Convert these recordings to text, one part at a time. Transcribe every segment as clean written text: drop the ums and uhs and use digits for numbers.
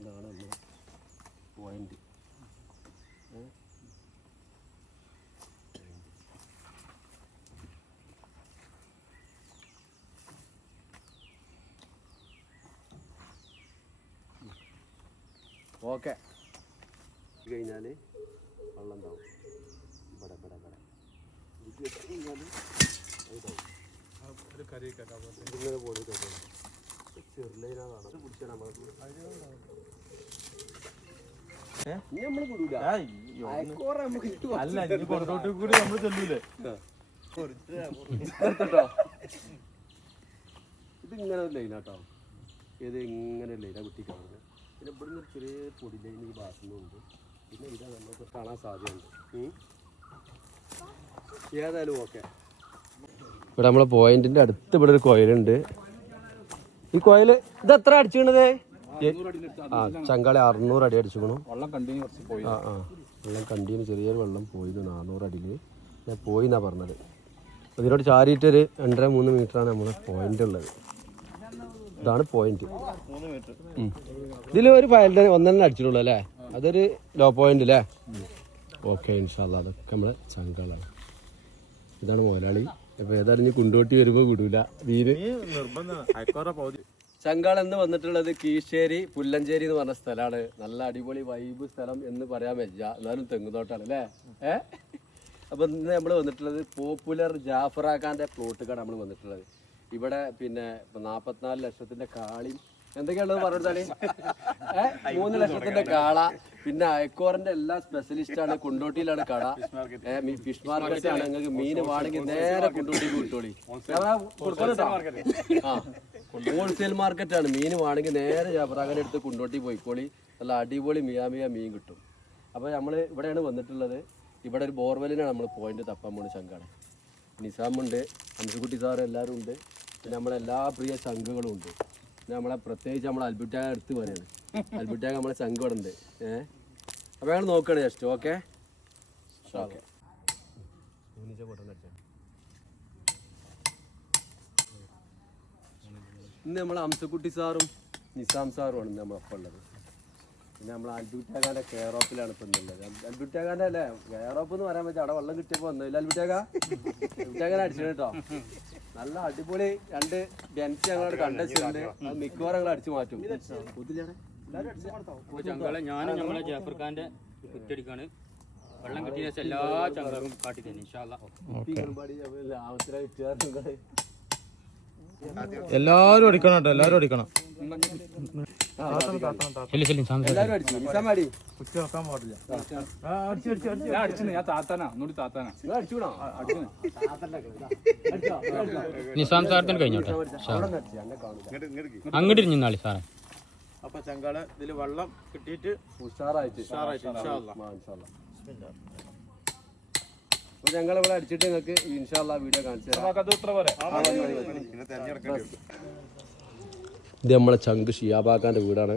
ഇതാണ് നമ്മൾ point. Okay കഴിഞ്ഞാൽ വെള്ളം ഉണ്ടാവും. ഇവിടെ ഇവിടെ ഇവിടെ ഇത് കഴിഞ്ഞാൽ ഇങ്ങനെ പോയി ചെറുലൈനാണ് പിടിച്ചാൽ നമ്മൾ ഇതിങ്ങനെ ലൈനാട്ടോ. ഇത് ഇങ്ങനെ ലൈനാ കുട്ടിക്കാണ്. പിന്നെ ഇവിടെ നിന്ന് ചെറിയ പൊടി ലൈൻ ഈ ഭാഗത്തുനിന്നുണ്ട്. പിന്നെ ഇതാ നമുക്ക് കാണാൻ സാധ്യതയുണ്ട്. ഏതായാലും ഓക്കെ. ഇവിടെ നമ്മളെ പോയിന്റിന്റെ അടുത്ത് ഇവിടെ ഒരു കോയിലുണ്ട്. ഈ കോയില് ഇത് എത്ര അടിച്ചിക്കണത്? ആ ചങ്കാളി 600 അടി അടിച്ചിക്കണു. വെള്ളം കണ്ടിന്യൂ ചെറിയൊരു വെള്ളം പോയിരുന്നു 400 അടിയിൽ ഞാൻ പോയി എന്നാ പറഞ്ഞത്. ഇതിനോട് ചാരിയിട്ടൊരു 2.5-3 മീറ്ററാണ് നമ്മളെ പോയിന്റ് ഉള്ളത്. ഇതാണ് പോയിന്റ്. ഇതിൽ ഒരു ഫയലിന്റെ 1 അടിച്ചിട്ടുള്ളൂ അല്ലേ? അതൊരു ലോ പോയിന്റ് അല്ലേ? ഓക്കെ ഇൻഷാല്ലാ. അതൊക്കെ നമ്മളെ ചങ്കാളാണ്. ഇതാണ് മുതലാളി. അപ്പൊ ഏതായാലും ഇനി കുണ്ടോട്ടി വരുമ്പോ വിടൂല വീര്. ചങ്കാൾ എന്ന് വന്നിട്ടുള്ളത് കീശ്ശേരി പുല്ലഞ്ചേരി എന്ന് പറഞ്ഞ സ്ഥലമാണ്. നല്ല അടിപൊളി വൈബ് സ്ഥലം എന്ന് പറയാൻ പറ്റില്ല. എന്നാലും തെങ്ങുതോട്ടാണ് അല്ലേ? അപ്പൊ ഇന്ന് നമ്മൾ വന്നിട്ടുള്ളത് പോപ്പുലർ ജാഫറാഖാന്റെ പ്ലോട്ടുകാണ് നമ്മൾ വന്നിട്ടുള്ളത്. ഇവിടെ പിന്നെ 44 ലക്ഷത്തിന്റെ കാളിയും എന്തൊക്കെയുള്ളത് പറഞ്ഞാല് 3 ലക്ഷത്തിന്റെ കാള, പിന്നെ അയക്കോറിന്റെ എല്ലാ സ്പെഷ്യലിസ്റ്റാണ്. കുണ്ടോട്ടിയിലാണ് കട. ഫിഷ് മാർക്കറ്റ് ആണ്. നിങ്ങൾക്ക് മീൻ വേണമെങ്കിൽ നേരെ കുണ്ടോട്ടിക്ക് വിട്ടോളി. ഹോൾസെയിൽ മാർക്കറ്റാണ്. മീൻ വേണമെങ്കിൽ നേരെ ജാഫറാഖാന്റെ അടുത്ത് കുണ്ടോട്ടി പോയിക്കോളി. നല്ല അടിപൊളി മിയാമിയ മീൻ കിട്ടും. അപ്പോൾ നമ്മൾ ഇവിടെയാണ് വന്നിട്ടുള്ളത്. ഇവിടെ ഒരു ബോർവെല്ലിനാണ് നമ്മൾ പോയിന്റ് തപ്പാൻ പോണ ചങ്കാണ്. നിസാമുണ്ട്, അംസുകുട്ടി സാറ് എല്ലാവരും ഉണ്ട്. പിന്നെ നമ്മളെല്ലാ പ്രിയ ചങ്കുകളും ഉണ്ട്. പിന്നെ നമ്മളെ പ്രത്യേകിച്ച് നമ്മളെ അൽബുട്ടാക എടുത്ത് പറയാണ്. അൽബുട്ടാക നമ്മളെ ചങ്ക് ഇവിടെ ഉണ്ട്. അപ്പോൾ ഞങ്ങൾ നോക്കണം ജസ്റ്റ്. Okay okay. ഇന്ന് നമ്മളെ അംസക്കുട്ടി സാറും നിസാം സാറുമാണ് ഇന്ന് നമ്മളൊപ്പം ഉള്ളത്. പിന്നെ നമ്മൾ അൽബുട്ടാഖാന്റെ കെയറോപ്പിലാണ് ഇപ്പം ഇന്നുള്ളത്. അൽബുട്ടാഖാന്റെ അല്ലേ കെയറോപ്പ് എന്ന് പറയാൻ പറ്റും. അവിടെ വെള്ളം കിട്ടിയപ്പോൾ വന്നില്ല അൽബുട്ടാഖാൻ അടിച്ചിട്ട് കേട്ടോ. നല്ല അടിപൊളി 2 ഡെൻസ് ഞങ്ങളോട് കണ്ടുവച്ചിട്ടുണ്ട്. അത് മിക്കവാറും ഞങ്ങൾ അടിച്ചു മാറ്റും. ഞാനും നമ്മളെ ജാഫർഖാന്റെ കുറ്റടിക്കാണ്. വെള്ളം കിട്ടിയ എല്ലാ ചങ്കളും കാട്ടി തന്നെ എല്ലാരും അടിക്കണം കേട്ടോ. എല്ലാരും അടിക്കണം. നിസാം സാർത്തിന് കഴിഞ്ഞോട്ടെ. അങ്ങോട്ട് ഇരിഞ്ഞാളി സാറേ. അപ്പൊ ചങ്കാള് ഇതില് വെള്ളം കിട്ടിയിട്ട് ഞങ്ങളിവിടെ അടിച്ചിട്ട് നിങ്ങൾക്ക് ഇൻഷാല്ലാ വീഡിയോ കാണിച്ചു തരാം. ഇത് നമ്മളെ ചങ്ക് ഷിയാബാക്കാൻ്റെ വീടാണ്.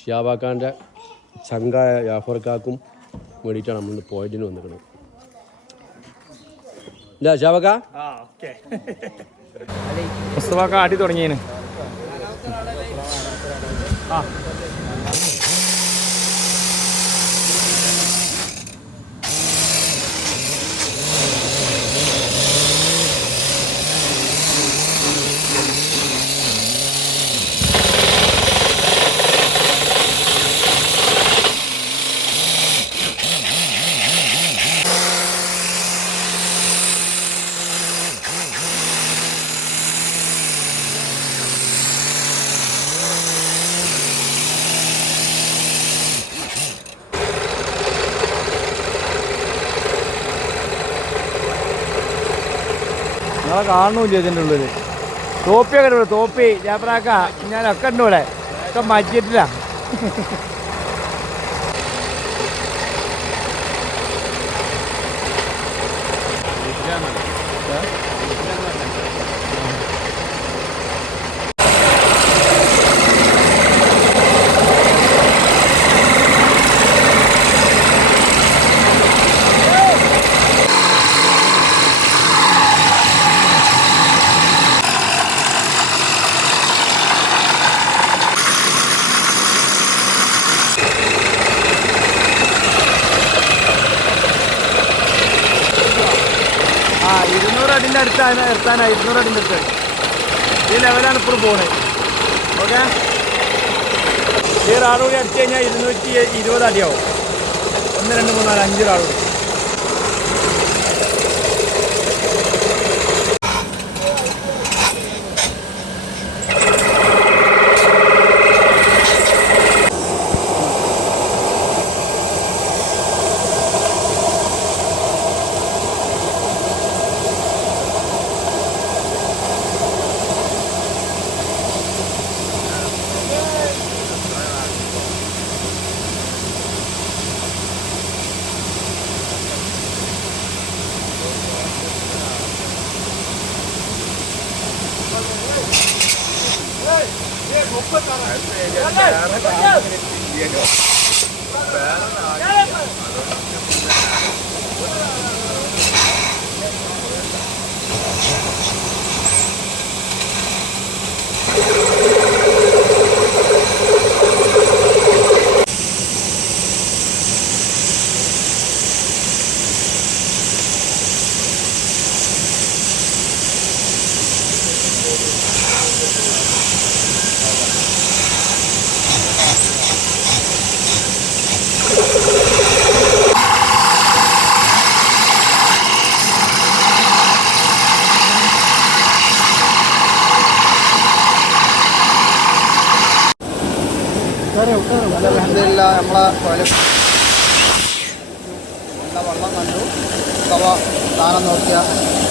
ഷിയാബാക്കാൻ്റെ ചങ്കായ ജാഫർക്കാക്കും വേണ്ടിയിട്ടാണ് നമ്മൾ പോയിന്റിന് വന്നിരിക്കുന്നത്. ഇല്ല ഷിയാബാക്ക മുസ്തഫാക്ക ആടി തുടങ്ങിയേന്. ഞങ്ങളെ കാണുന്നില്ല ഇതിൻ്റെ ഉള്ളിൽ. തോപ്പിയൊക്കെ ഉണ്ട്. തോപ്പി ജാഫറാക്ക ഞാനൊക്കെ ഉണ്ട് ഇവിടെ. ഒക്കെ മാറ്റിയിട്ടില്ല. അടിൻ്റെ അടുത്താണ് എത്താനായി 200 അടിൻ്റെ അടുത്ത് ഈ ലെവലാണ് ഇപ്പോൾ പോകുന്നത്. ഓക്കെ, ഈ റാഡൂടി അടിച്ചു കഴിഞ്ഞാൽ 220 അടിയാവും. 1 2 3 4 5 റാഡൂടി. അൽഹംദുലില്ലാ നമ്മളെ നല്ല വെള്ളം കണ്ടു. കവ സ്ഥാനം നോക്കിയ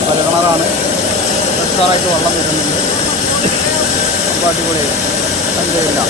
പലകിണറാണ്. ഫ്രഷാറായിട്ട് വെള്ളം വരുന്നുണ്ട്. അപ്പോൾ അടിപൊളിയായി. അൽഹംദുലില്ലാ.